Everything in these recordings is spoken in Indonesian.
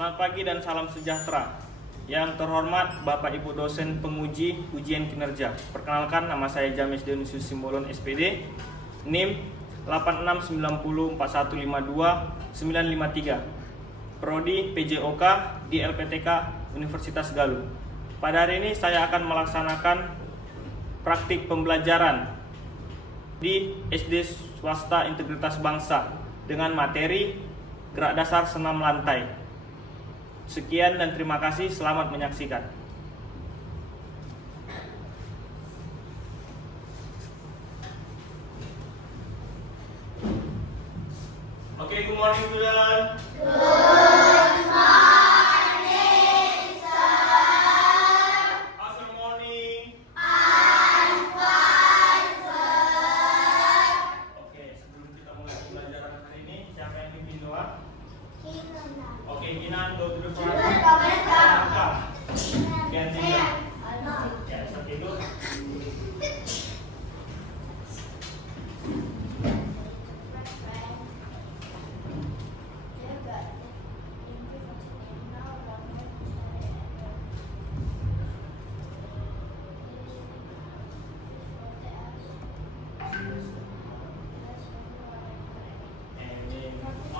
Selamat pagi dan salam sejahtera. Yang terhormat Bapak Ibu dosen penguji ujian kinerja. Perkenalkan, nama saya James Dionysius Simbolon SPD, NIM 86904152-953, Prodi PJOK di LPTK Universitas Galuh. Pada hari ini saya akan melaksanakan praktik pembelajaran di SD Swasta Integritas Bangsa dengan materi gerak dasar senam lantai. Sekian dan terima kasih, selamat menyaksikan. Oke, good morning student. Good morning, sir. How's your morning? I'm fine, sir. Oke, sebelum kita mulai pembelajaran hari ini, siapa yang pimpin doa? Kinan. Oke, Kinan, go to the front. Kinan, come. Ganti ya. Ya, seperti itu.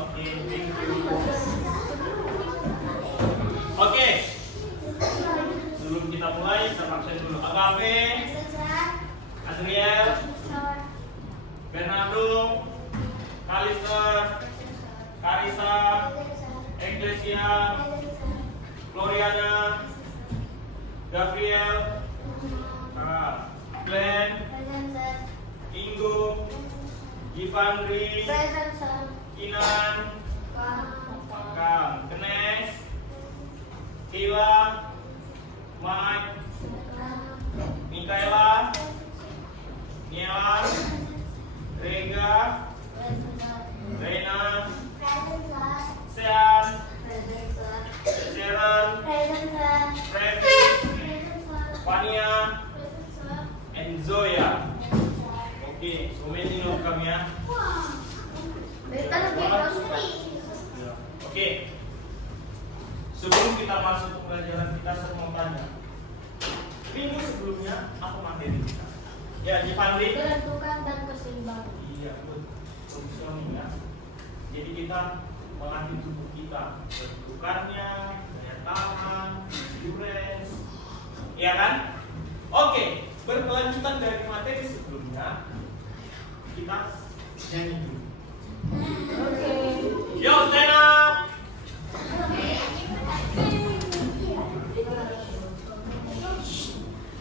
Oke, thank you. Oke, sebelum kita mulai, kita absen dulu. Agape, Adriel, Bernardo, Kalister, Karisa, Eglesia, Gloriana, Gabriel, Glenn, Ingo, Givandri, Kinan, Kenes, Kila, Mike, Mikaela, Niela, Rega, Reina, Sean, Sharon, Freddy, Fania, and Zoya. Oke, so many of kami ya. Oke, sebelum kita masuk ke pelajaran kita, saya mau tanya. Minggu sebelumnya apa materi kita? Ya, Jipandri. Kelentukan dan keseimbangan. Iya, betul. Positioning ya. Jadi kita melatih tubuh kita, bentukannya, daya tahan, endurance, iya kan? Oke, berkelanjutan dari materi sebelumnya, kita nyanyi dulu. Yo, stand up.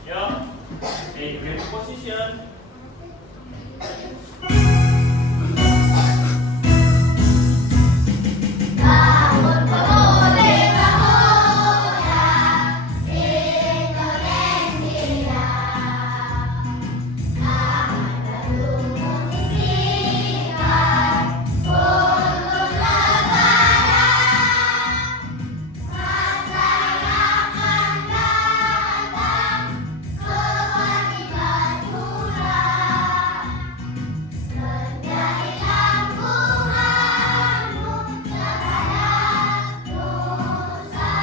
Yo, take your position. Bangun pemuda pemuda Indonesia, akan musisikan untuk negara, masa yang akan datang kewajiban pula, menjadi tanggunganmu terhadap nusa,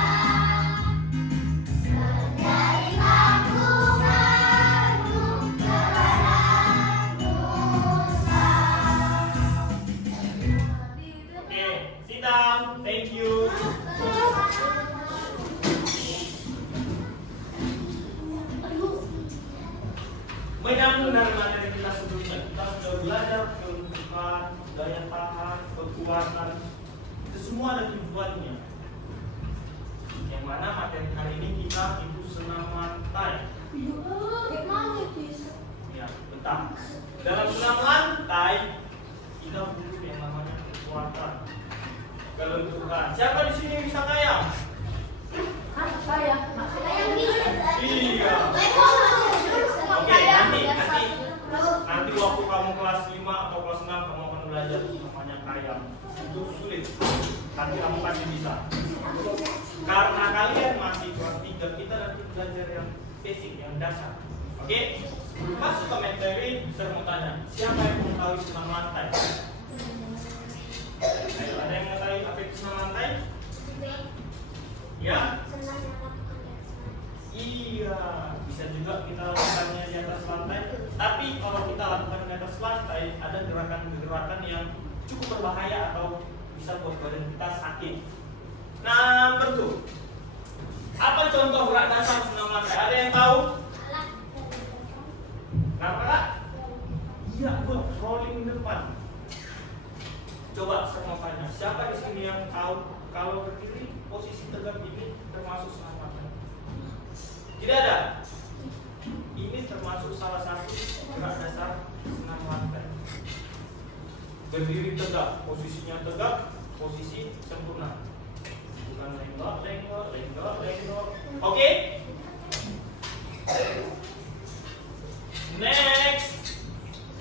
menjadi tanggunganmu terhadap nusa. Oke, sit down. Thank you. Menyambung dari materi kita sebelumnya, kita sudah belajar kelentukan, daya tahan, kekuatan, itu semua ada tujuannya. Yang mana materi hari ini kita itu senam lantai. Ya, betul. Dalam senam lantai kita butuh yang namanya kekuatan, kelentukan. Siapa di sini bisa kaya? Iya. Oke, nanti waktu kamu kelas 5 atau kelas 6 kamu akan belajar namanya kaya. Itu sulit. Nanti kamu pasti bisa. Karena kalian masih kelas 3, kita nanti belajar yang basic, yang dasar. Oke? Masuk ke materi, saya mau tanya, siapa yang mengetahui senam lantai? Ayo, ada yang mengetahui apa itu senam lantai? Ya? Iya, bisa juga kita lakukannya di atas lantai. Tapi kalau kita lakukan di atas lantai, ada gerakan-gerakan yang cukup berbahaya atau bisa buat badan kita sakit. Number 2. Apa contoh gerak dasar senam lantai? Ada yang tahu? Kenapa Kak? Iya, buat rolling depan. Coba saya tanya, siapa di sini yang tahu kalau berdiri posisi tegak ini termasuk senam lantai? Tidak ada. Ini termasuk salah satu gerak dasar senam lantai. Berdiri tegak, posisinya tegak, posisi sempurna. Bukan lenggok. Oke? Next,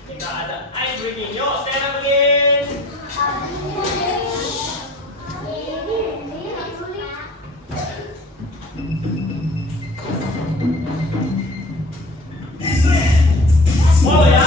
kita ada ice breaking. Yuk, stand up again. Follow ya.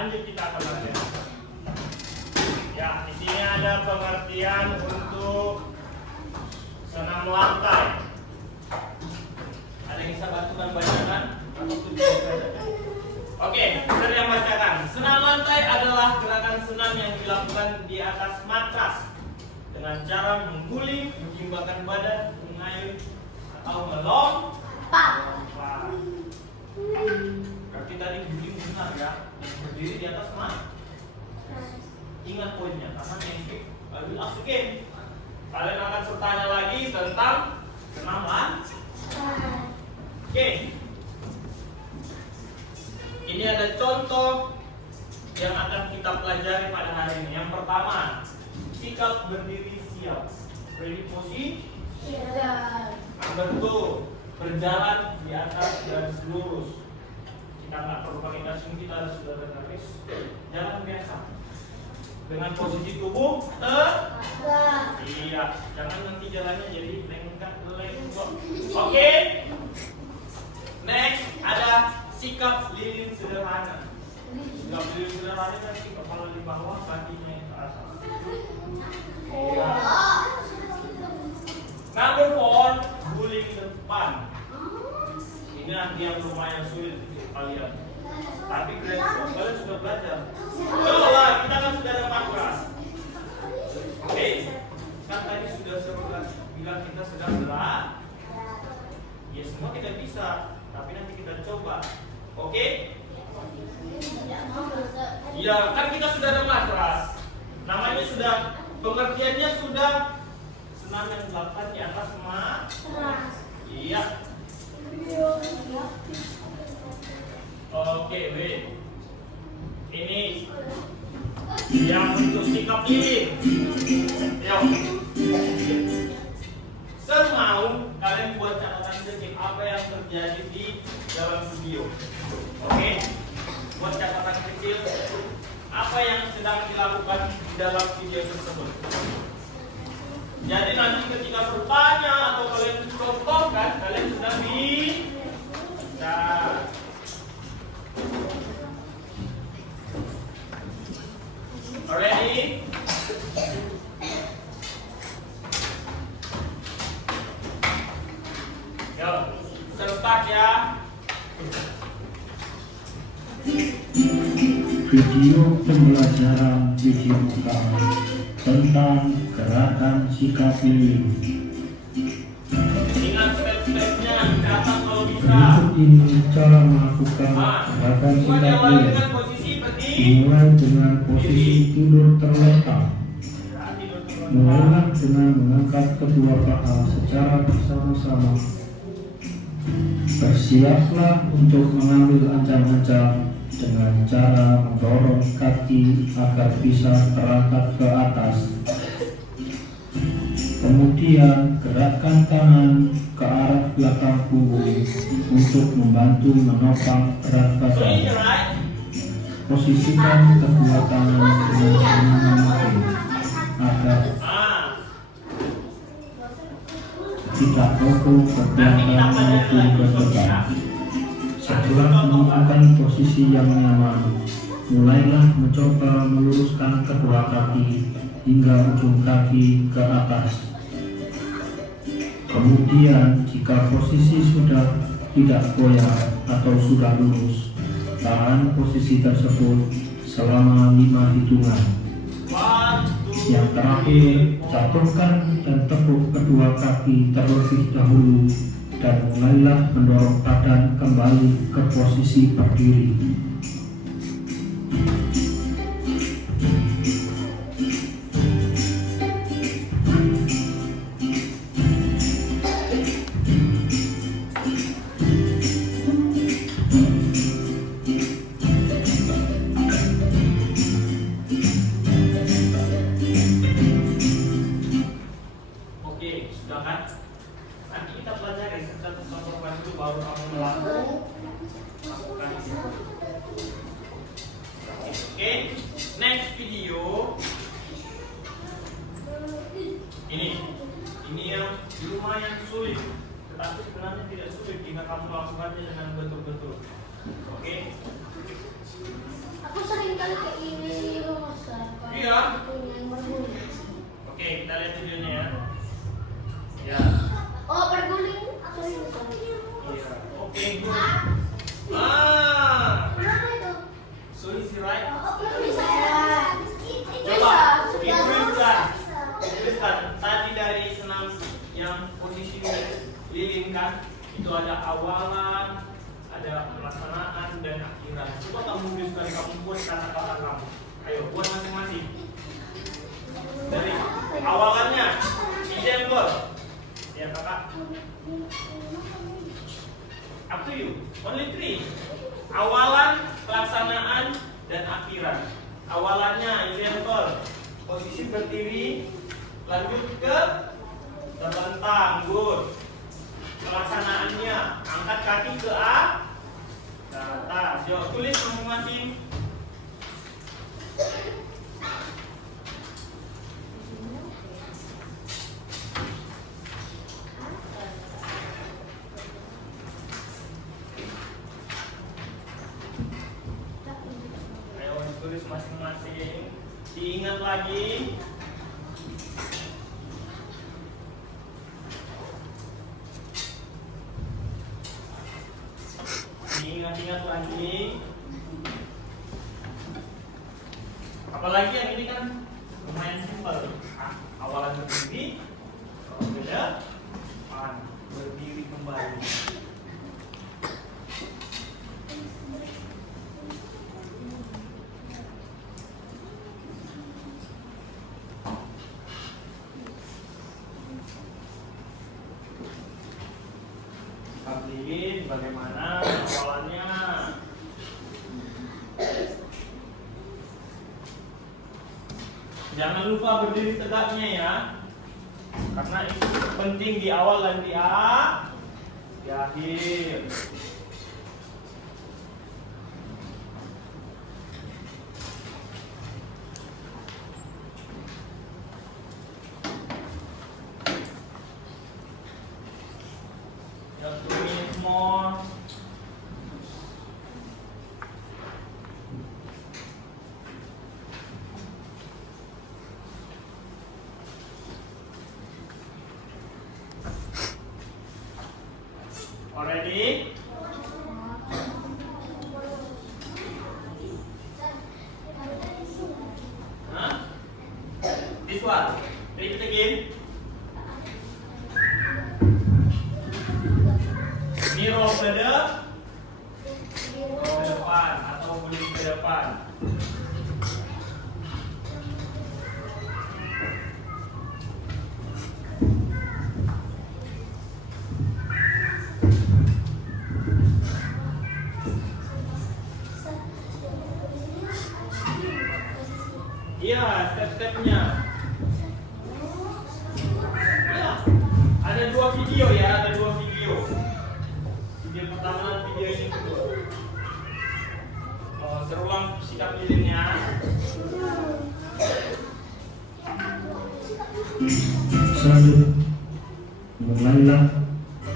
Lanjut kita ke bagian. Ya, di sini ada pengertian untuk senam lantai. Ada yang bisa bantu dan bacakan? Oke, saya yang bacakan. Senam lantai adalah gerakan senam yang dilakukan di atas matras dengan cara mengguling, menjimbangkan badan, mengayun atau melompat. Berarti tadi guling benar ya, berdiri di atas mat. Ingat poinnya, karena nanti I will ask again. Kalian akan bertanya lagi tentang senam lantai. Oke. Ini ada contoh yang akan kita pelajari pada hari ini. Yang pertama, sikap berdiri siap. Ready posisi? Number 2, berjalan di atas garis lurus. Kita nggak perlu pakai gasing, kita sudah ada garis. Jalan biasa. Dengan posisi tubuh iya, jangan nanti jalannya jadi lenggak. Oke. Next ada sikap lilin sederhana. Sikap lilin sederhana nanti kepala di bawah, kakinya ke atas. Iya. Number 4, guling depan. Ini nanti yang lumayan sulit untuk kalian. Tapi kalian sudah belajar. Coba kita kan sudah ada 4 kelas. Oke, kan tadi sudah 11 bilang kita sedang berat. Ya semua tidak bisa, tapi nanti kita coba. Oke? Ya kan kita sudah ada matras. Namanya sudah, pengertiannya sudah senam yang 8 di atas matras. Iya. Oke, wait. Ini yang untuk sikap ini. Yuk. Semau kalian buat catatan kecil apa yang terjadi di dalam video. Oke? Buat catatan kecil apa yang sedang dilakukan di dalam video tersebut. Jadi nanti ketika bertanya atau kalian contohkan, kalian sudah bisa. Ready? Yo, serta ya. Video pembelajaran video kami tentang gerakan sikap lilin. Ingat step-stepnya, catat kalau bisa. Berikut ini cara melakukan gerakan sikap Diawali lilin. dengan posisi berdiri. Dimulai dengan posisi tidur terletak. Mulailah dengan mengangkat kedua paha secara bersama-sama. Bersiaplah untuk mengambil ancang-ancang dengan cara mendorong kaki agar bisa terangkat ke atas. Kemudian gerakkan tangan ke arah belakang punggung untuk membantu menopang berat badan. Posisikan kedua tangan dengan semaksimal mungkin agar tidak kokoh ke belakang maupun ke depan. Setelah menemukan posisi yang nyaman, mulailah mencoba meluruskan kedua kaki hingga ujung kaki ke atas. Kemudian, jika posisi sudah tidak goyah atau sudah lurus, tahan posisi tersebut selama 5 hitungan. Yang terakhir, jatuhkan dan tekuk kedua kaki terlebih dahulu dan mulailah mendorong badan kembali ke posisi berdiri. Oke, sudah kan? Nanti kita pelajari setelah contohkan itu baru kamu melakukan. Oke, next video. Ini yang lumayan sulit, tetapi sebenarnya tidak sulit jika kamu melakukannya dengan betul-betul. Oke? Aku sering kali kayak gini di rumah saya. Iya. Yang berguling. Oke, kita lihat videonya ya. Ya. Oh, berguling. Sorry. Iya. Oke, good. Berapa itu? So easy, right? Oh, bisa. Coba, Bisa. tuliskan tadi dari senam yang posisi lilin kan, itu ada awalan, ada pelaksanaan dan akhiran. Coba kamu tuliskan, kamu buat kata-kata kamu. Ayo buat masing-masing. Dari awalannya, example. Ya kakak. Up to you. Only 3. Awalan, pelaksanaan, dan akhiran. Awalannya example. Posisi berdiri, lanjut ke terbentang, good. Pelaksanaannya, angkat kaki ke atas. Yuk, tulis masing-masing. Ayo, tulis masing-masing. Diingat lagi. ingat lagi. Apalagi yang ini kan lumayan simpel. Awalan berdiri, ke depan, berdiri kembali. Berdiri bagaimana awalannya? Jangan lupa berdiri tegaknya ya, karena itu penting di awal dan di akhir. Just 2 minutes more. Already? Huh? This one. Repeat again. Mirror ke depan atau guling ke depan. Iya, step-stepnya. Ya, ada 2 video ya, ada 2 video. Video pertama dan video ini kedua. Terulang sikap lilinnya. Selanjutnya, mulailah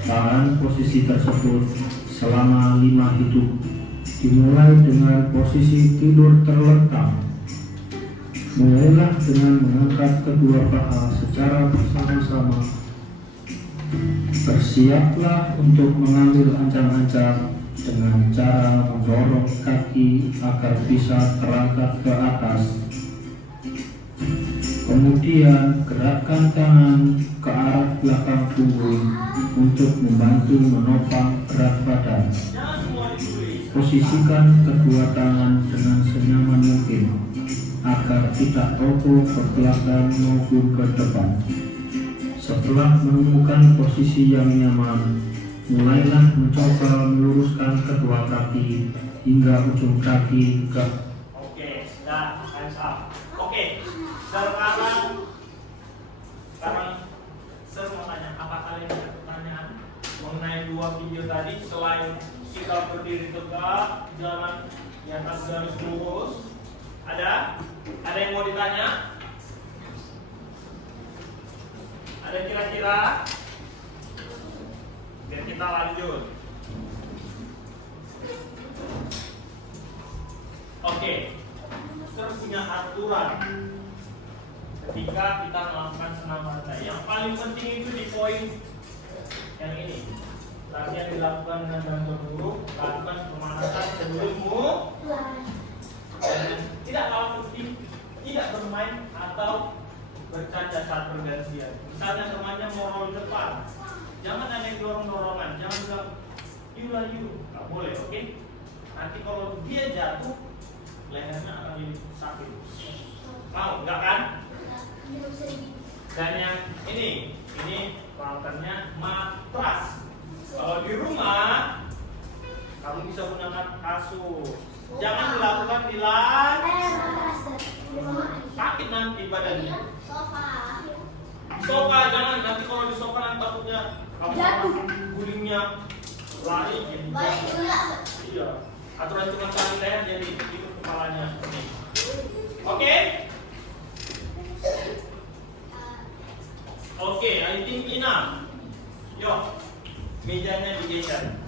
tahan posisi tersebut selama 5 hitung. Dimulai dengan posisi tidur terlentang. Mulailah dengan mengangkat kedua paha secara bersama-sama. Bersiaplah untuk mengambil ancang-ancang dengan cara mendorong kaki agar bisa terangkat ke atas. Kemudian gerakkan tangan ke arah belakang punggung untuk membantu menopang berat badan. Posisikan kedua tangan dengan senyaman mungkin agar tidak roboh ke belakang maupun ke depan. Setelah menemukan posisi yang nyaman, mulailah mencoba meluruskan kedua kaki hingga ujung kaki ke. Oke, sudah, hands up. Oke, sekarang saya mau tanya, apa kalian ada pertanyaan mengenai 2 video tadi selain sikap berdiri tegak, jalan di atas garis lurus? Ada? Ada yang mau ditanya? Ada kira-kira? Biar kita lanjut. Oke, terus punya aturan ketika kita melakukan senam rantai. Yang paling penting itu di poin yang ini. Latihan dilakukan dengan dalam terburuk, lakukan pemanasan sebelummu. Tidak kalah penting, tidak bermain atau bercanda saat pergantian. Misalnya temannya mau roll depan, jangan ada yang dorong-dorongan, jangan bilang you, nggak boleh, oke? Nanti kalau dia jatuh, lehernya akan jadi sakit. Mau nggak kan? Dan yang ini peralatannya matras. Kalau di rumah, kamu bisa menggunakan kasur. Jangan dilakukan di lantai. Sakit nanti badannya. Sofa jangan, nanti kalau di sofa nanti takutnya kamu gulingnya lari jadi jatuh. Iya. Aturan cuma tali leher jadi ikut kepalanya. Oke? Oke, I think enough. Yuk, mejanya digeser.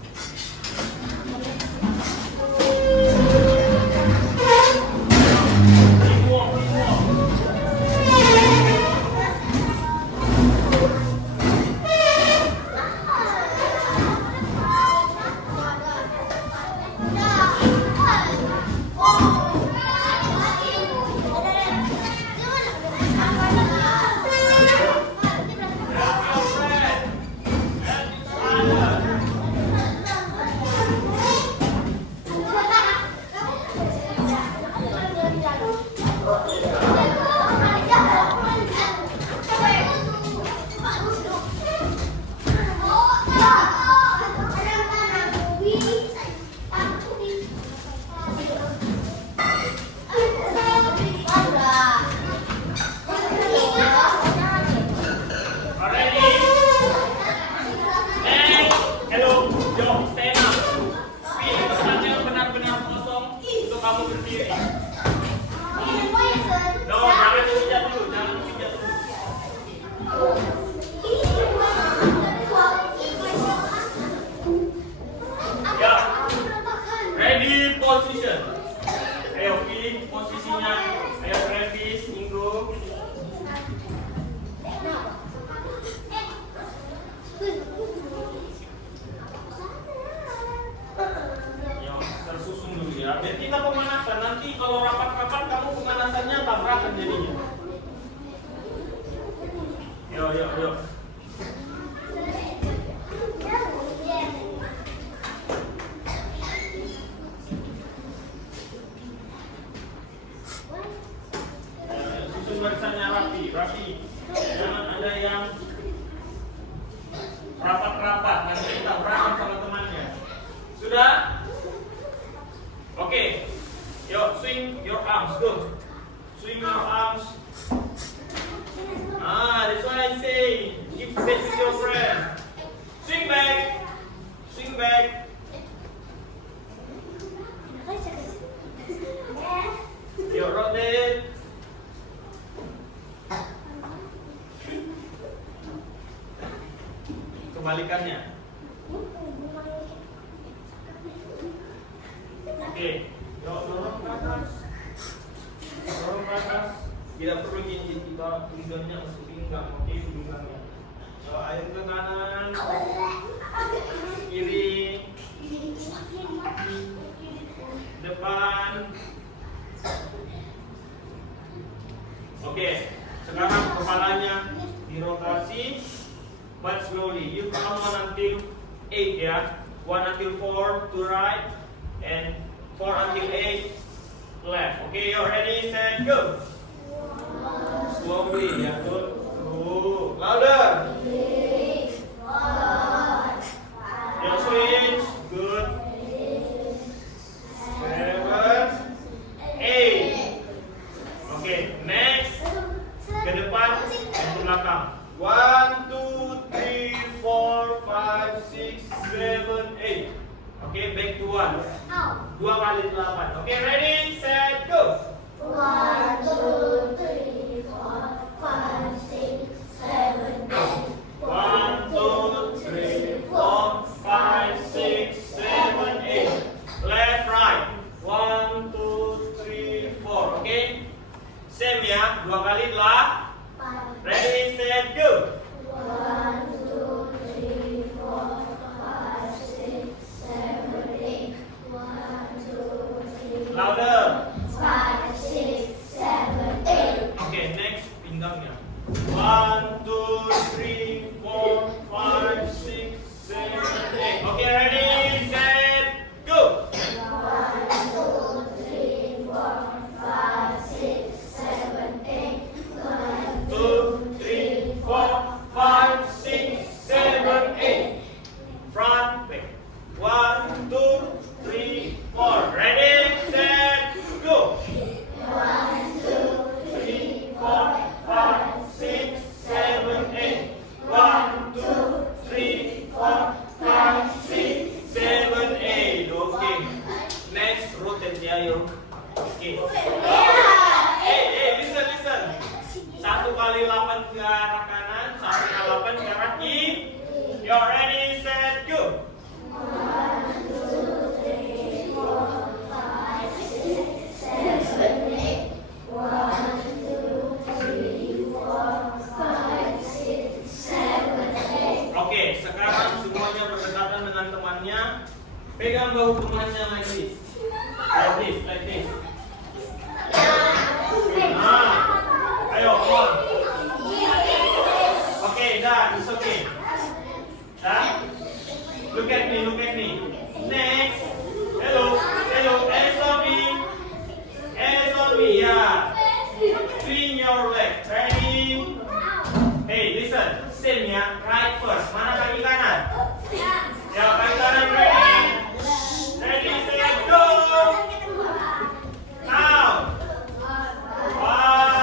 rapat-rapat, nanti kita berantem sama temannya. Sudah? Oke. Yuk, swing your arms, go. Swing your arms. That's what I say. Give space to your friend. Swing back. Swing back. Yuk, rotate. Kebalikannya. Oke. Yuk, dorong ke atas. Dorong ke atas. Tidak perlu gigit, kita pinggangnya masuk pinggang. Oke, pinggangnya. Yuk, ayo ke kanan. Kiri. Depan. Oke, sekarang kepalanya dirotasi, but slowly. You count 1 until 8 ya. 1 until 4 to right, and 4 until 8 left. Okay, you ready, set, go. Slowly, ya, good. Louder. Your switch, good. 7, 8. Okay, next. Ke depan dan ke belakang. 1, 2, 3, 4, 5, 6, 7, 8. Okay, back to 1. 2 kali 8. Okay, ready, set, go. 1, 2, 3, 4, 5, 6, 7, 8. 1, 2, 3, 4, 5, 6, 7, 8. Left, right. 1, 2, 3, 4. Okay. Same ya, 2 kali 8. Ready, set, go. 1, 2, 3, 4, 5, 6, 7, 8. 1, 2, 3, Louder. 5, 6, 7, 8. Okay, next pinggangnya. 1, 2, 3, 4, 5, 6, 7, 8. Okay, ready, set, go. 1, 2, 3, 4, 5, 6, 7, 8. 1, 2, 3, 4, 5, 6, 7, 8. Front, back. 1, 2, 3, 4. Ready, set, go. 1, 2, 3, 4, 5, 6, 7, 8. 1, 2, 3, 4, 5, 6, 7, 8. Okay. Next, rotate ya, yuk. Okay. Hey, listen. 1 kali 8 ke arah kanan, 1 kali 8 ke arah kiri. You ready, set, go. 1, 2, 3, 4, 5, 6, 7, 8. 1, 2, 3, 4, 5, 6, 7, 8. Oke, sekarang semuanya berdekatan dengan temannya. Pegang bahu temannya like this. Like this. Ayo, come on. Okay, done. It's okay. Done. Look at me. Next. Hello. Hands on me. Yeah. Swing your leg. Ready? Hey, listen. Same ya. Right first. Mana kaki kanan? Ya, kaki kanan ready. Ready, set, go. Now. 1,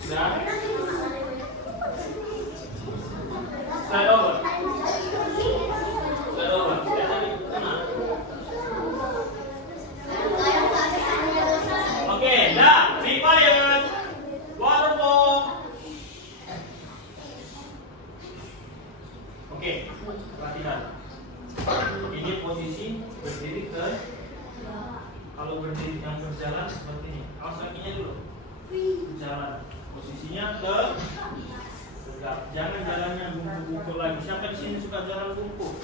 Sudah? Slide over. Slide over. Tenang. Oke, dah. Required. Waterfall. Oke, perhatikan. Ini posisi berdiri ke. Kalau berdiri yang berjalan seperti ini. Awas kakinya dulu. Jalan. Posisinya ke tegak. Jangan jalannya bungkuk-bungkuk lagi. Siapa di sini suka jalan bungkuk?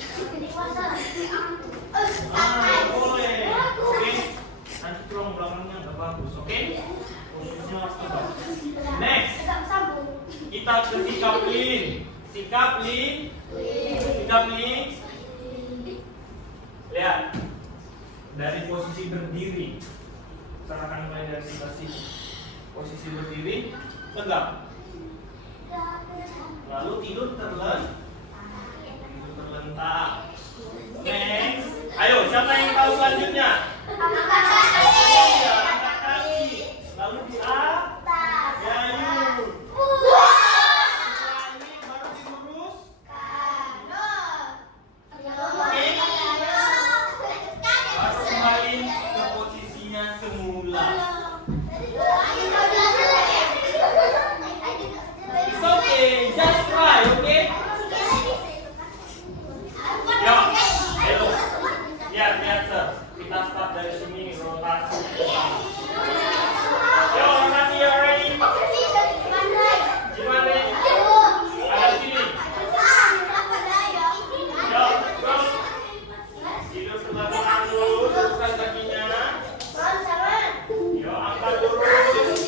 Boleh. Oke. Nanti tulang belakangnya nggak bagus. Oke. Posisinya harus tegak. Next. Kita ke sikap lean. Sikap lean. Sikap lean. Lihat. Dari posisi berdiri. Saya akan mulai dari sikap sini. Posisi berdiri, tegak. Lalu tidur terlentak. Next. Ayo, siapa yang tahu selanjutnya? Iya, angkat kaki. Lalu di atas. Gayu. Ini baru dilurus. Oke. Baru kembali ke posisinya semula. It's okay, just try, okay? Yo, hello. Lihat, sir. Kita start dari sini, rotasi. Yo, rotasi, you ready? Gimana? Ada sini. Yo, go. Tidur sebelah kanan dulu, luruskan kakinya. Yo, angkat lurus.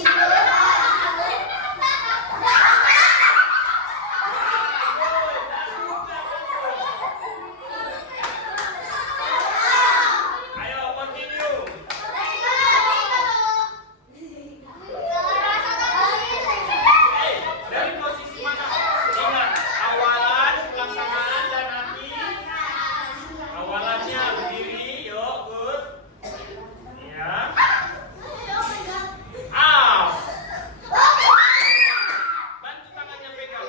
Ayo, continue. Hey, dari posisi mana? Ingat, awalan, pelaksanaan, dan nanti awalannya berdiri. Yo, good. Ya. Out. Bantu tangannya pegang,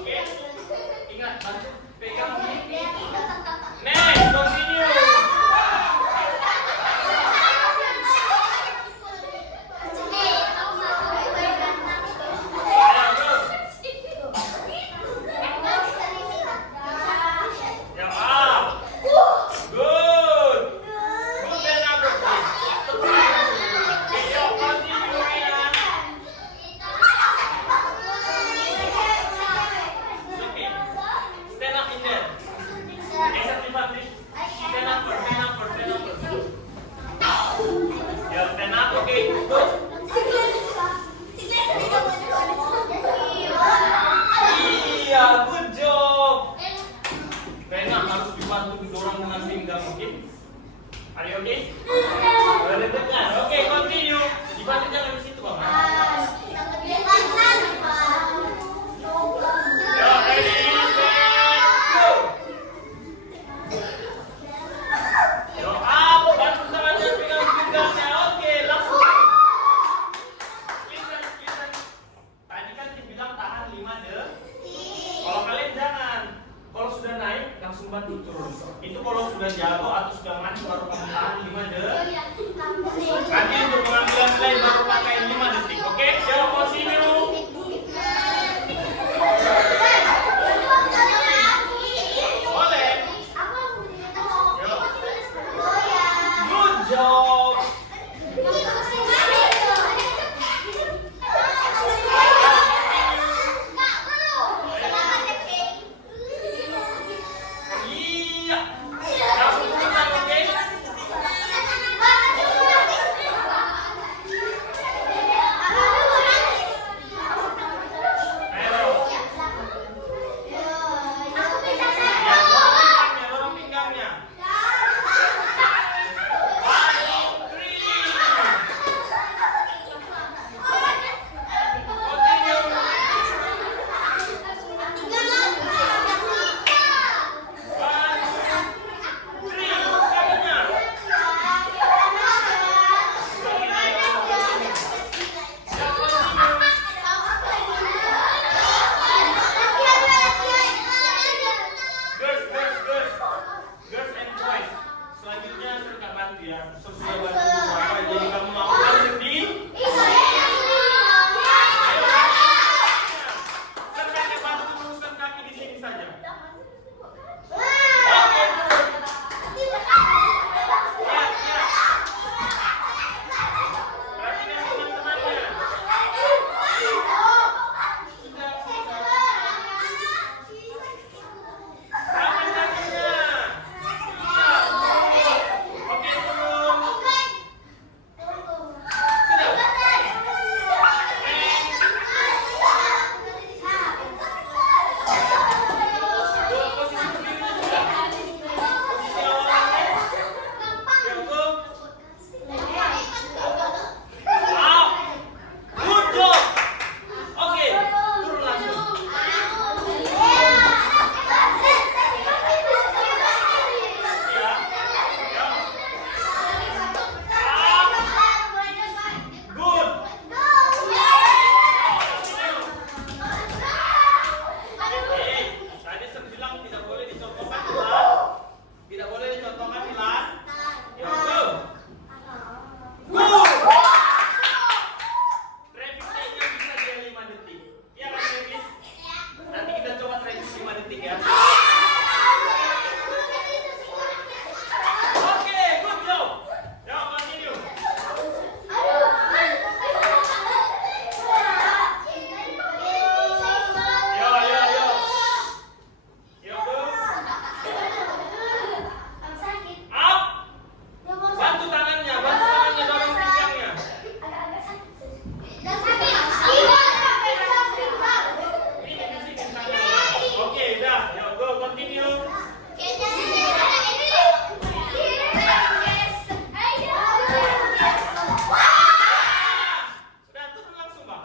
Oke. Ingat, bantu pegang ini. Next, continue. Ayo, go. Ya, up. Good. Then up. Okay, yo, continue, Rina. Okay. Stand up in there. Exactly, Patrick. Stand up first. Yo, stand up, okay. Good. Iya, good job. Rena harus dibantu didorong dengan pinggang, oke? Are you okay? Ada dengar. Oke, continue. Dibantu jangan di situ, Bang. Yo, ready, set, go. Yo, up. Bantu tangannya pegang pinggangnya. Oke, langsung. Listen. Tadi kan dibilang tahan 5 detik. Kalau kalian jangan. Kalau sudah naik, langsung bantu turun. Itu kalau sudah jago atau sudah mati baru kamu tahan 5 detik. Nanti untuk pengambilan lain baru pakai 5 detik. Oke, yo, continue. Boleh. Yo. Good job. Iya. Kamu tenang, oke? Ayo. Ya, dorong pinggangnya. sesuai bantu Bapak. Jadi kamu lakukan sendiri. Serkannya bantu luruskan kaki di sini saja. Oke, lihat. Perhatikan teman-temannya. Tangan kakinya. Oke, turun. Posisi berdirinya juga. Posisi awalnya. Cukup. Up. Good job. Oke, turun langsung. Ya. Ya. Good. Tadi saya bilang tidak boleh dicontohkan Dilan. Tidak boleh dicontohkan Dilan. Ya, go. Go. Traffic time-nya bisa dia 5 detik. Iya kan, Travis? Nanti kita coba traffic 5 detik ya. Oke, good job. Ya, continue. Yo. Yo, go. Up. Bantu tangannya dorong pinggangnya. Ini di sini tangannya. Oke, udah. Yo, go, continue. Sudah turun langsung, Bang.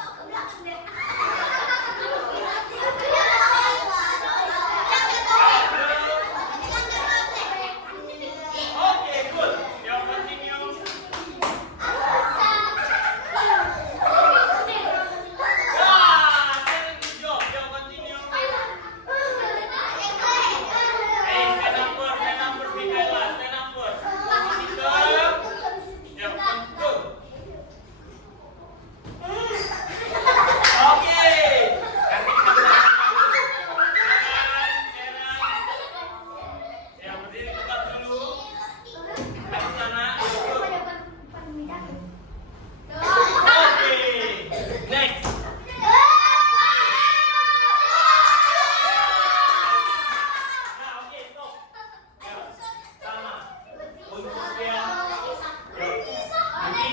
Oke, good. Yo, continue. Wah, very good job. Yo, continue. Hey, stand up first, Mikaela. Stand up first. Sit up. Yo, go. Oke. Nanti kita ya, berdiri tegak dulu. Dari sana, yo, go. Oke. Next. Nah, oke, stop. Yo, sama. Untuk dia. Yo, ini.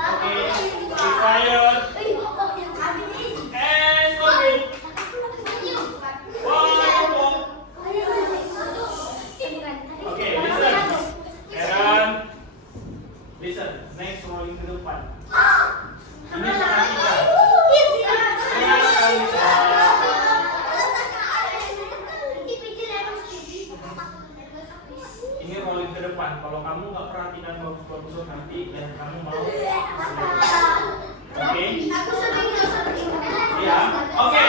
Oke, be quiet. And stop. Wow. Oke, listen. Aaron. Listen, next rolling ke depan. Ini perhatikan. Silakan, ini rolling ke depan. Kalau kamu nggak perhatikan bagus-bagus nanti dan kamu mau. Oke? Ya. Oke.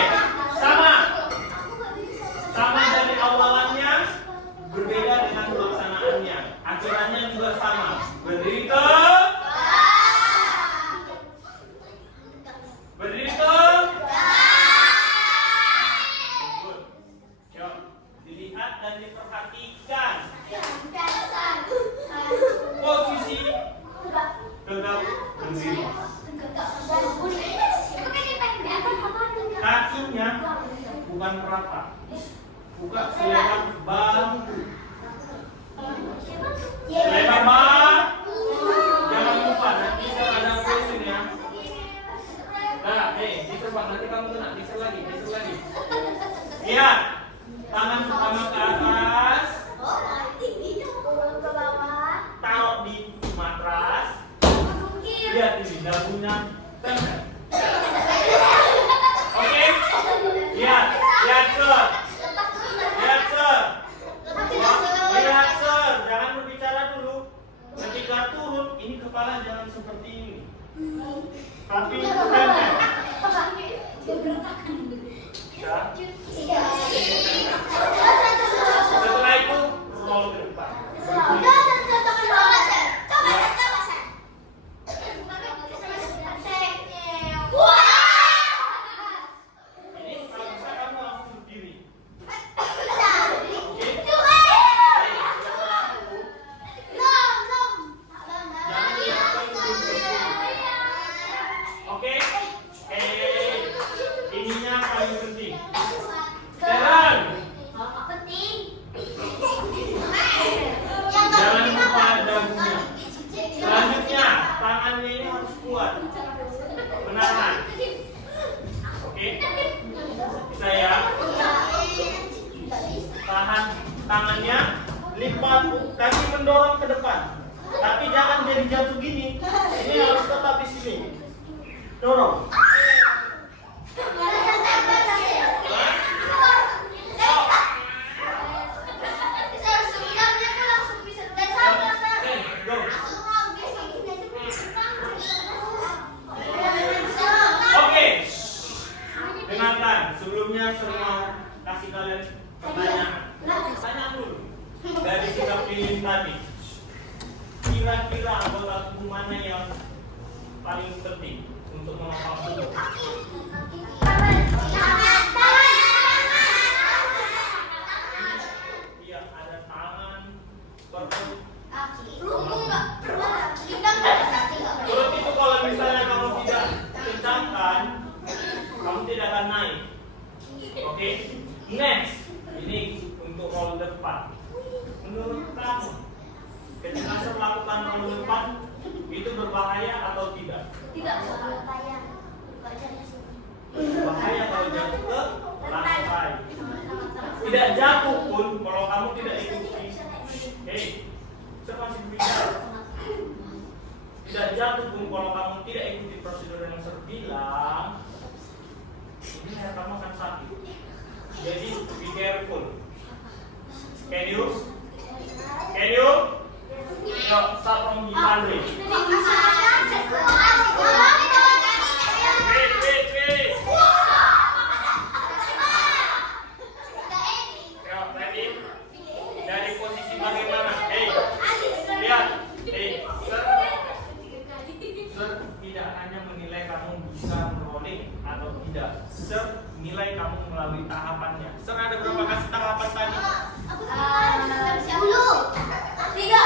Sama. Sama dari awalannya, berbeda dengan pelaksanaannya. Aturannya juga sama. Berdiri ke. Berdiri ke. Good. Yuk, dilihat dan diperhatikan. Posisi tegak berdiri. Kakinya bukan merata. Buka selebar bangku. Selebar bangku. Jangan lupa nanti ada question ya. Nah, geser Bang, nanti kamu kena geser lagi. Lihat, tangan pertama ke atas. Taruh di matras. Lihat ini dagunya tempel. Oke? Lihat sir. Lihat sir, jangan berbicara dulu. Ketika turun, ini kepala jangan seperti ini. Tapi tempel. Ya. Setelah itu roll ke depan. dorong ke depan. Tapi jangan jadi jatuh gini. Ini harus tetap di sini. Dorong. Oke. Dengarkan. Sebelumnya saya mau kasih kalian pertanyaan. Pertanyaan dulu. Dari sikap pilih tadi. Kira-kira anggota tubuh mana yang paling penting untuk menopang tubuh? Iya, ada tangan, perut. Perut itu kalau misalnya kamu tidak kencangkan, kamu tidak akan naik. Oke? Next, ini untuk roll depan. Menurut kamu, ketika saya melakukan roll depan, itu berbahaya atau tidak? Bahaya kalau jatuh ke lantai. Tidak jatuh pun kalau kamu tidak ikuti. Saya masih bicara. Tidak jatuh pun kalau kamu tidak ikuti prosedur yang saya bilang, ini kamu akan sakit. Jadi be careful. Can you? No, start from the country. Wait. Ready? Dari posisi bagaimana? Lihat. Sir tidak hanya menilai kamu bisa rolling atau tidak. Sir nilai kamu melalui tahapannya. Sir ada berapa kasih tahapan tadi? 3.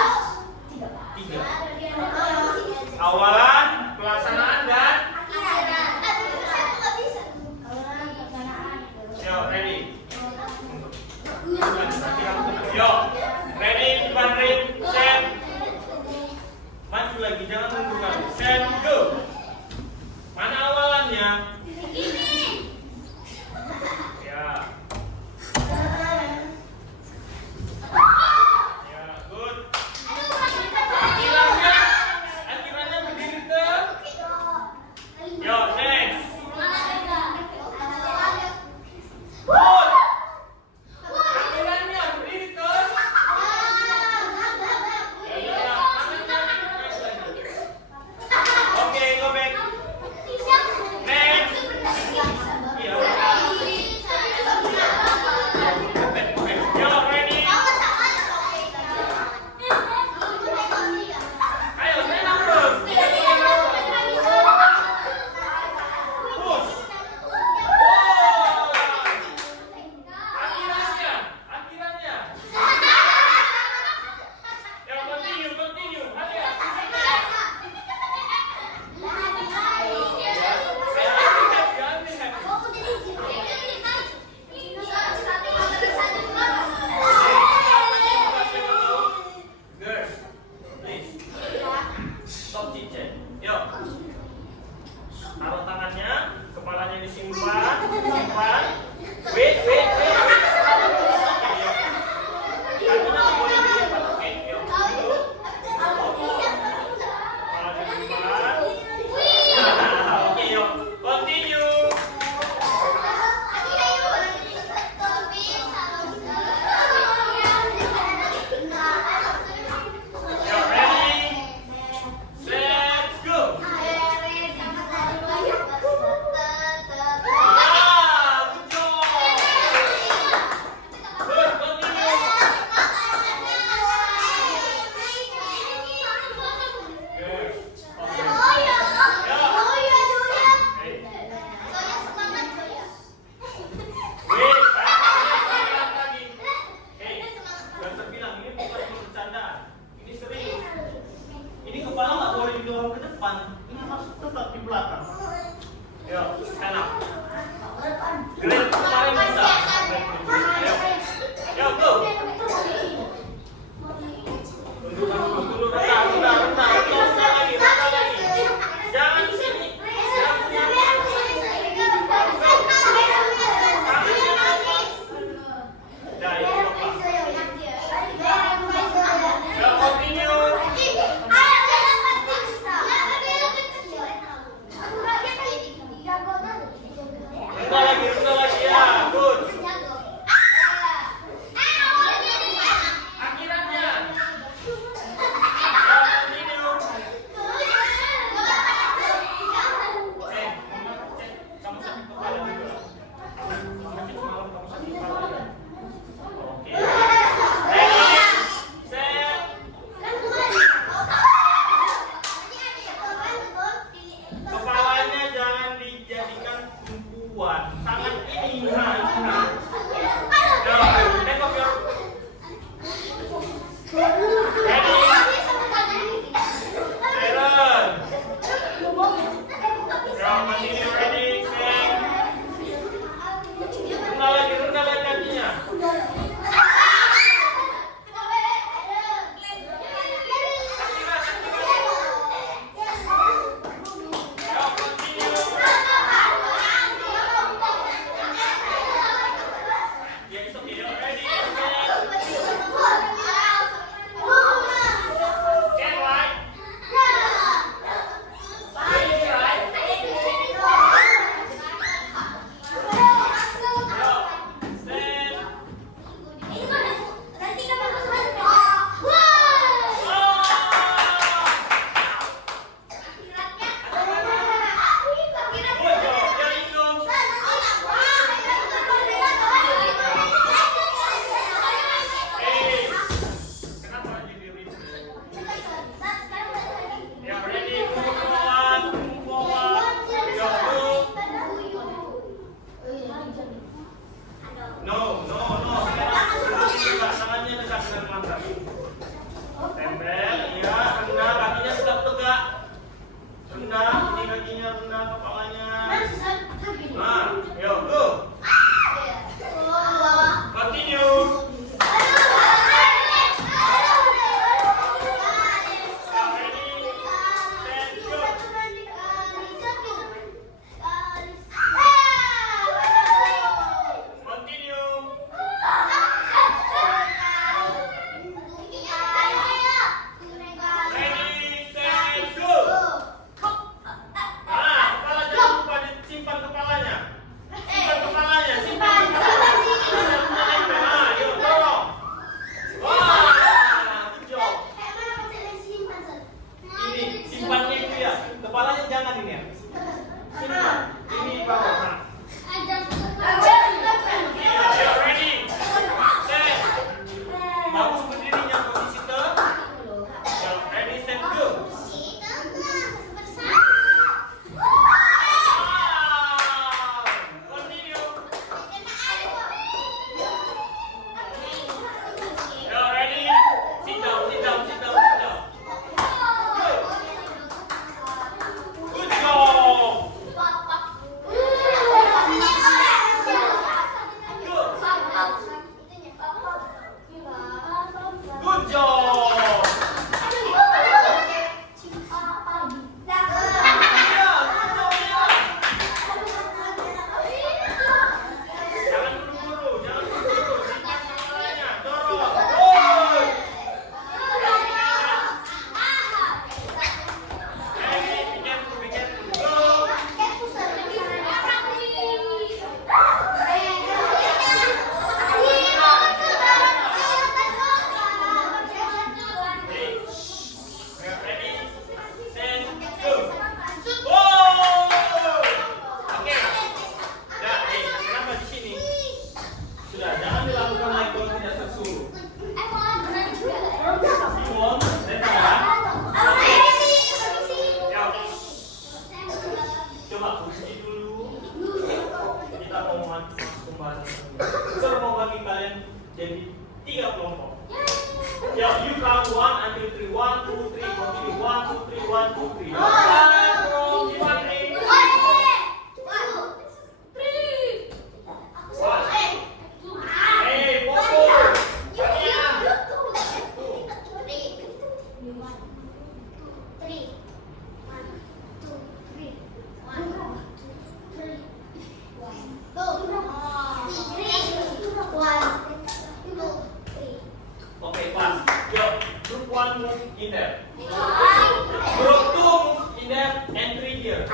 in there. Group 2 move in there and 3 here.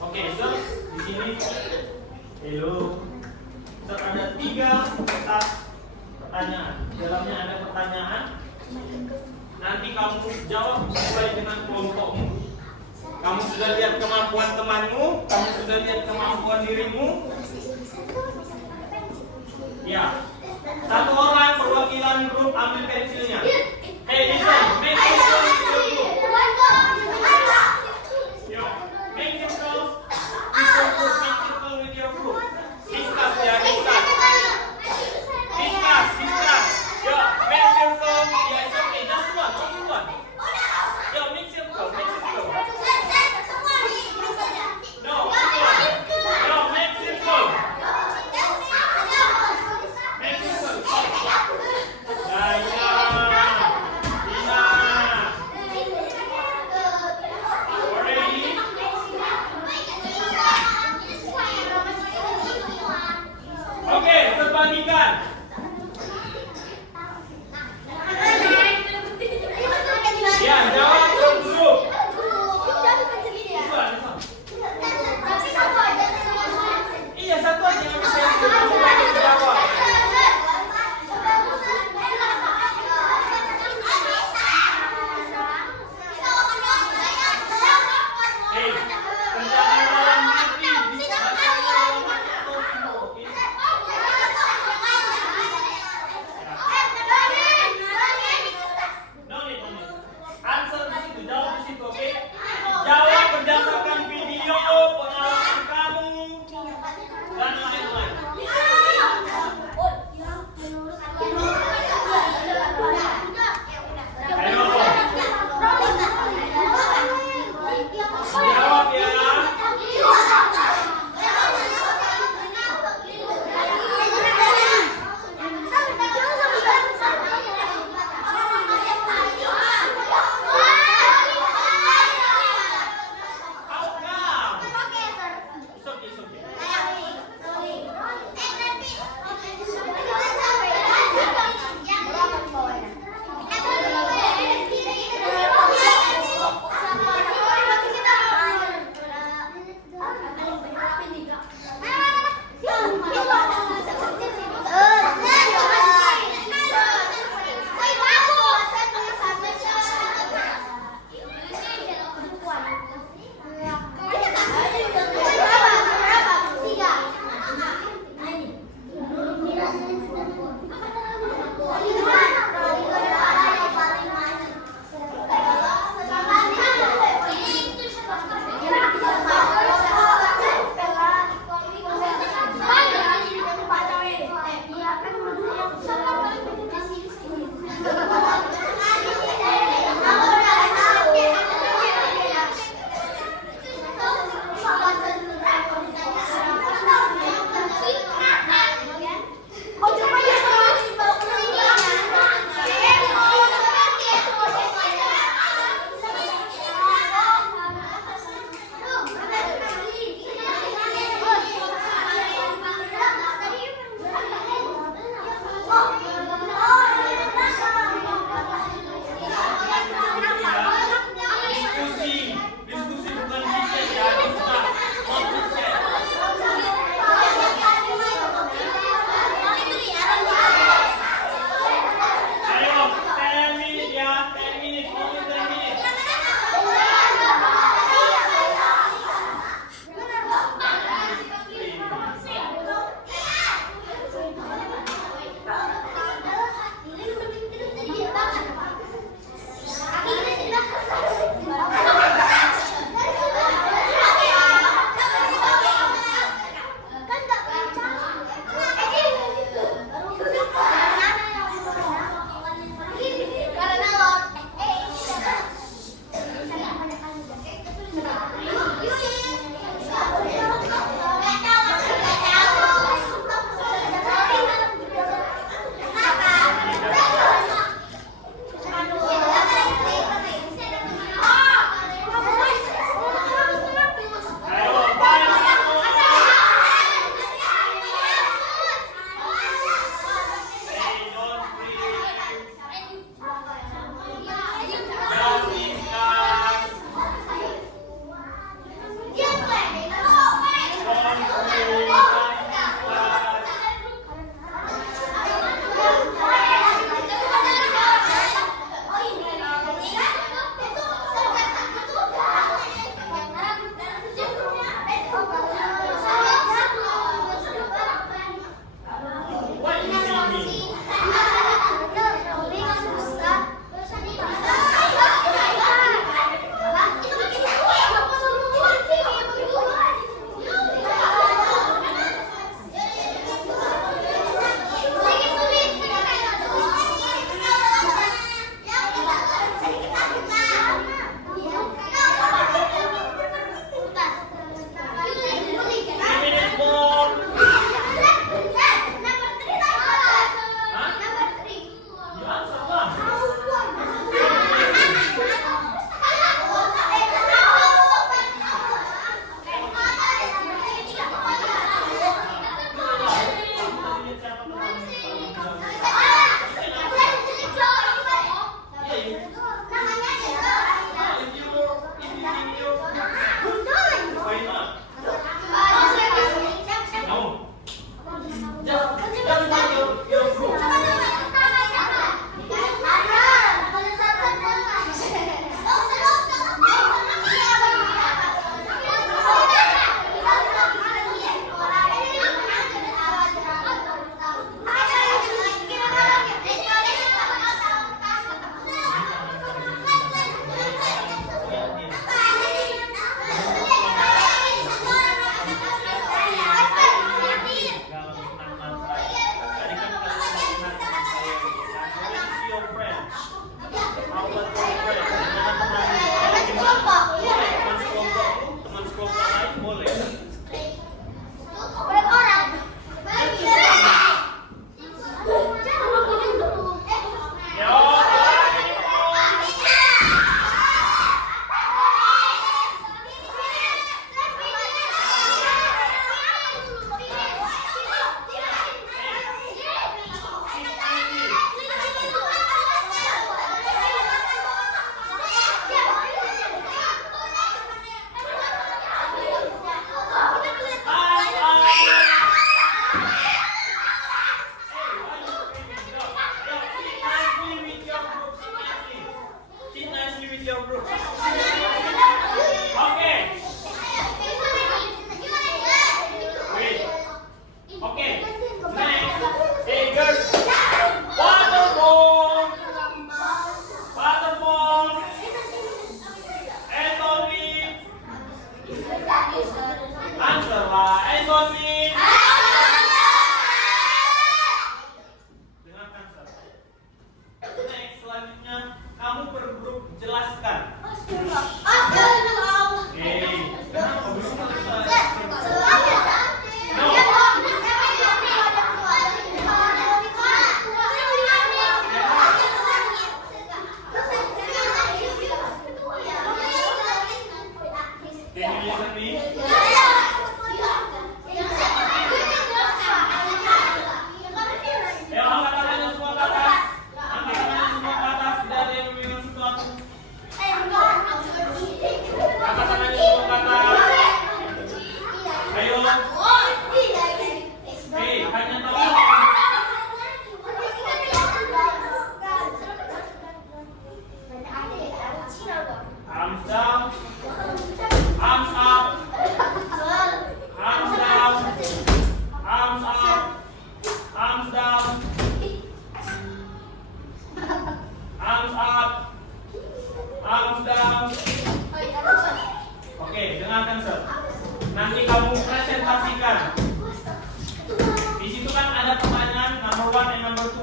Oke, so di sini hello. So, ada 3 kotak pertanyaan. Di dalamnya ada pertanyaan. Nanti kamu jawab sesuai dengan kelompokmu. Kamu sudah lihat kemampuan temanmu, kamu sudah lihat kemampuan dirimu. Ya. Satu orang perwakilan grup ambil pensilnya. Hey, listen, make sure you do. Make circle with your group. Discuss ya, discuss. Yo, make circle. Yeah, it's okay. Just one, only one. Yo, make circle. No, make circle.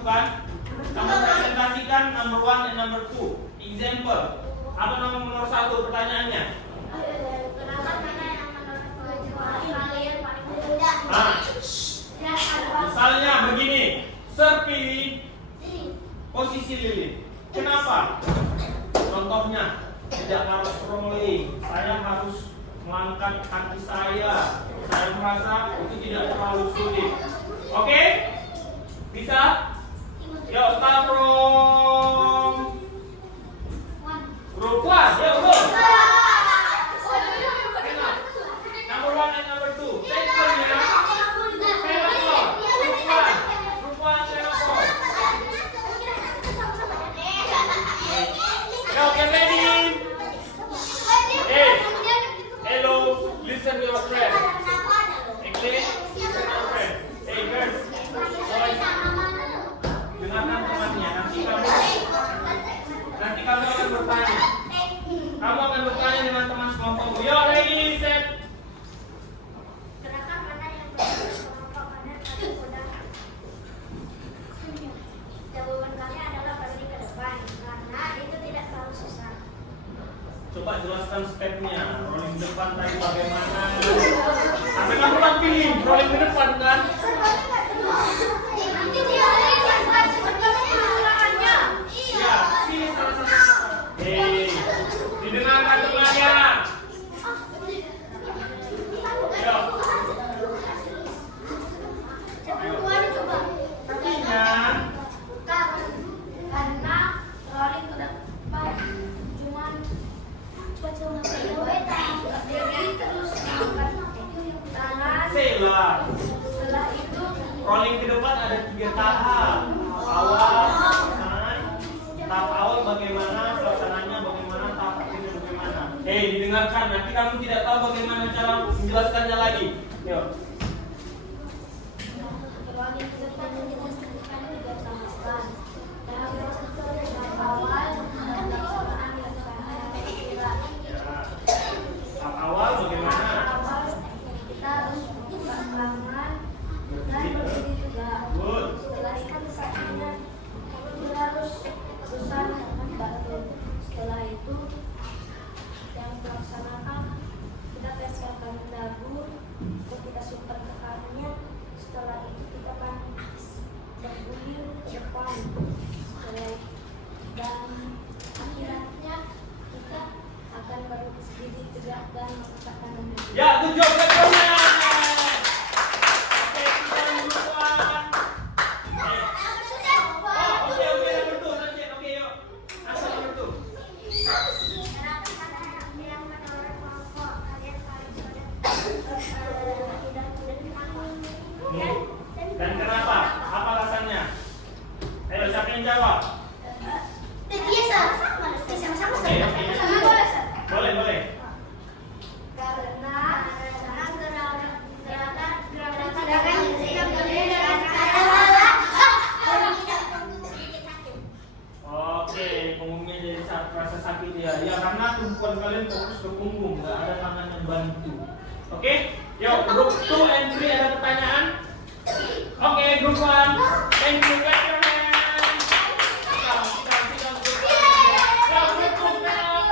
bukan? Kamu presentasikan number 1 dan number 2. Example. Apa nomor 1 pertanyaannya? Misalnya begini, Sir pilih posisi lilin. Kenapa? Contohnya, tidak harus rolling. Saya harus mengangkat kaki saya. Saya merasa itu tidak terlalu sulit. Oke? Bisa? Yuk, start from group 1. Yuk, go. Number 1 and number 2. Take turn ya. Now get ready. Hey, hello, listen to your friend. English, listen to your friend. Hey girls, boys, dengarkan temannya. Nanti kamu akan bertanya. Kamu akan bertanya dengan teman sekelompokmu. Yo, ready, set. Jawaban kami adalah berdiri ke depan karena itu tidak terlalu susah. Coba jelaskan stepnya. Rolling ke depan tadi bagaimana? Sampai kamu kan pilih rolling ke depan kan? Nanti dia lihat pengulangannya. Ya, sini salah satu. Hei, didengarkan temannya. Yo. Coba. Kakinya. Karena rolling ke depan cuman berdiri terus angkat tangan. Sela. Setelah itu Rolling ke depan ada 3 tahap. Awal, tahap awal bagaimana, pelaksananya bagaimana, tahap akhirnya bagaimana. Didengarkan. Nanti kamu tidak tahu bagaimana cara menjelaskannya lagi. Yuk. rolling ke depan menjelaskan juga sama. Tahap awal pelaksanaan Tahap awal bagaimana? kita harus buka tangan dan berdiri tegak. Good. Setelah itu saatnya kita harus berusaha membantu. Setelah itu yang melaksanakan kita teskan dagu, kita super ke kakinya. Setelah itu kita akan bergulir ke depan. Dan akhirnya kita akan berdiri tegak dan mengangkat tangan. Ya, tujuh keturunan. Oke, kita duluan. Oke, nomor 2. Oke, yuk. Asal nomor 2. Dan kenapa? Apa alasannya? Ayo, siapa yang jawab? Boleh. Oke, punggungnya jadi rasa sakit ya. Ya karena tumpuan kalian fokus ke punggung, nggak ada tangan yang bantu. Oke, yuk group 2 and 3 ada pertanyaan? Oke, group 1, thank you, clap your hands. Sidang, group 1. Ya, group 2, stand up.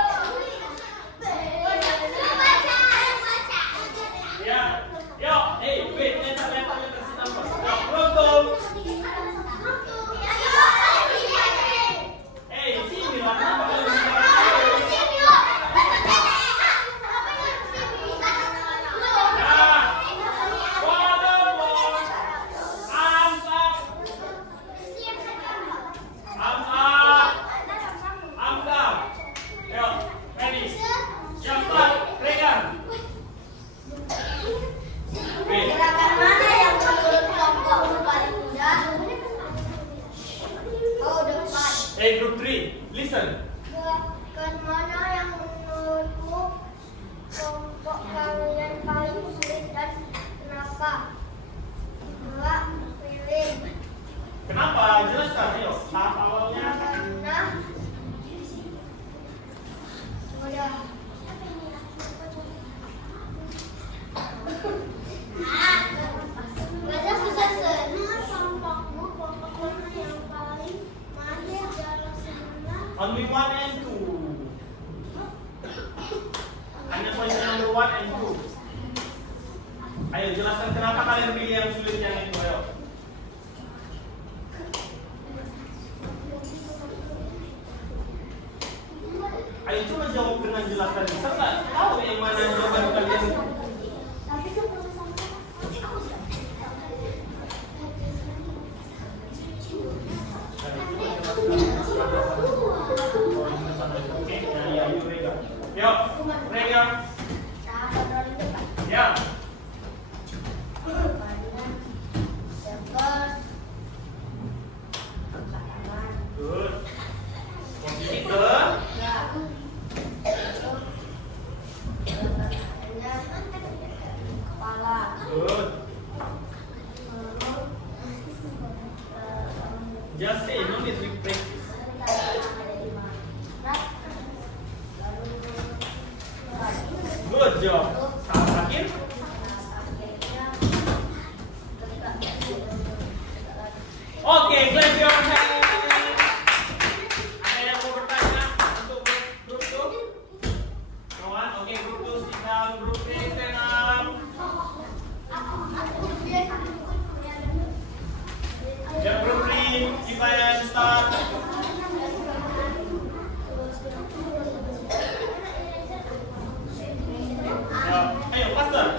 Ya, yuk, wait, letter sit number. Yuk, group 2. Sini lah, kenapa kalian bicara? Gerakan mana yang menurut kelompokmu paling mudah? Oh, depan. Group 3, listen. Gerakan mana yang menurutmu kelompok kalian paling sulit dan kenapa? 2. Pilih. Kenapa? Jelaskan, ayo. Tahap awalnya. Karena mudah. Susah. Kelompokmu yang Only 1 and 2. Hanya question number 1 and 2. Ayo jelaskan kenapa kalian pilih yang sulit yang itu, ayo. Ayo coba jawab dengan jelas dan bisa nggak tahu yang mana jawaban kalian. Oke, ya, yuk Rega. Yuk, Rega. Ya. Good. Posisi ke kepala. good. Just say no need to practice. Good job. Saat terakhir. Oke, clap your hands. Ada yang mau bertanya untuk grup 2? No one? Oke, grup 2 sit down, grup 3 stand up. Ya, grup 3, kita yang start. Ya, ayo faster.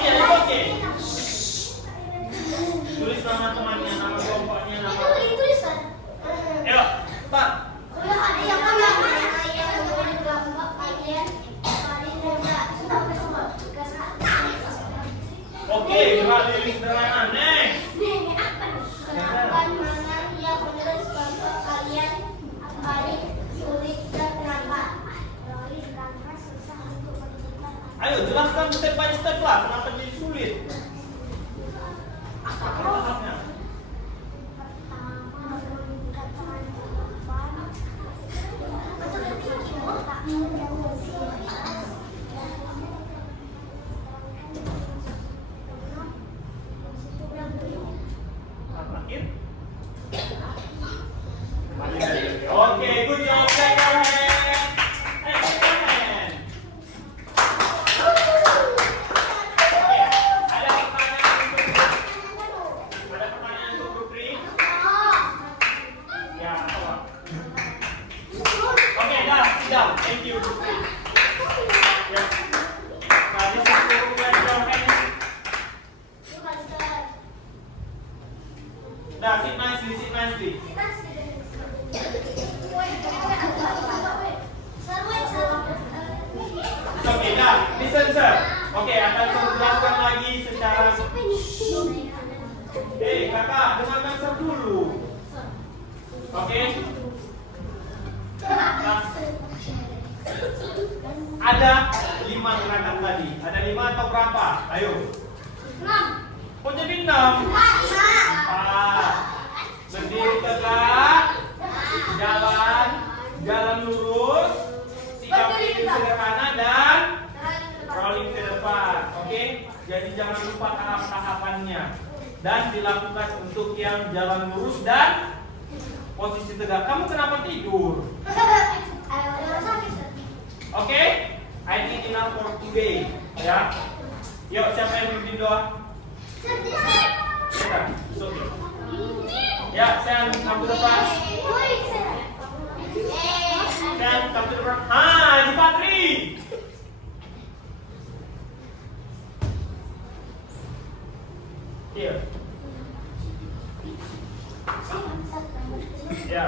Iya, it's okay. Tulis nama temannya, nama kelompoknya, nama. Ayo, start. Oke, kembali sederhana. Next. Ayo jelaskan step by step lah, kenapa jadi sulit. Tahapnya. Terakhir. Oke, good job. Clap your hand. Clap your hand. Oke, ada pertanyaan untuk grup 3? Ya, apa? Oke, dah, sudah. Thank you, grup 3. Ya. Nah, this is to clap your hand. Dah, sit nicely, sit nicely. Oke, dah, listen sir. Oke, akan saya jelaskan lagi secara. Kakak, dengarkan sir dulu. Oke. Nah, ada 5 gerakan tadi. Ada 5 atau berapa? Ayo. 6. Kok jadi 6? 4. Berdiri tegak. Jalan lurus. Sikap ini sederhana dan rolling ke depan. Oke? Jadi jangan lupa tahap-tahapannya. Dan dilakukan untuk yang jalan lurus dan posisi tegak. Kamu kenapa tidur? Oke? I think enough for today. Ya. Yuk, siapa yang bikin doa? Kita, it's okay. Ya, saya come to the front. Saya come to the front. Di Patri. Here. Ya.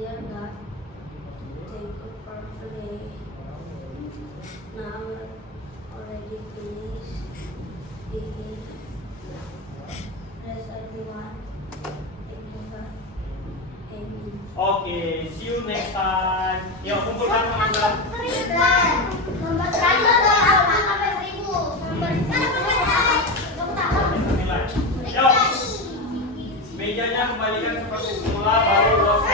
Dear God, thank you for today. Now we're already finished eating. Bless everyone. Thank you, God. Amen. Oke, see you next time. Yuk, kumpulkan teman-teman. Nomor 100 sampai 1000. Mejanya kembalikan seperti semula, baru luas